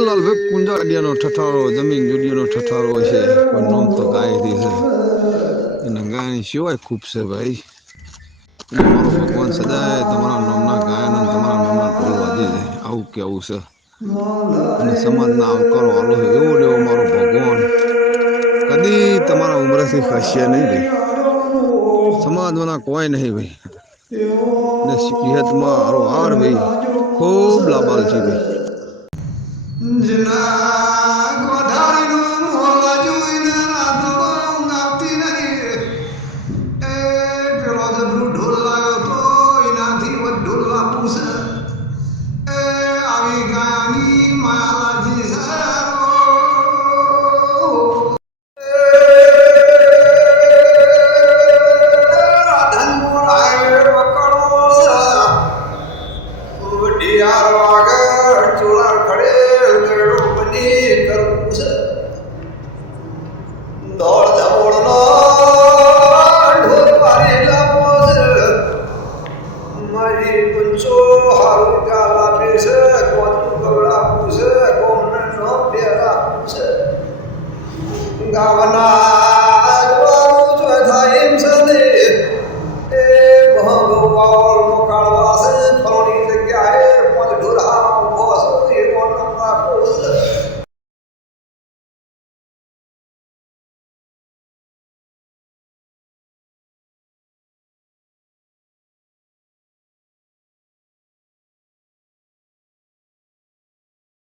લાલ ભાઈ કુંજાડિયાનો ઠઠારો જમીન જુડિયાનો ઠઠારો છે કોઈ નોમ તો ગાયથી છે અને ગાયની સિવાય ખૂબ છે ભાઈ અને મારો ભગવાન સદાય તમારા નામના ગાયન અને તમારા નામના ઢોલ વાજે છે આવું કેવું છે અને સમાજના આવકારો આલો છે એવો ને એવો મારો ભગવાન કદી તમારા ઉમરેથી ખસ્યા નહીં ભાઈ સમાજમાં કોઈ નહીં ભાઈ ને સિહતમાં હારો હાર ભાઈ ખૂબ લાબાલ છે ભાઈ Gavana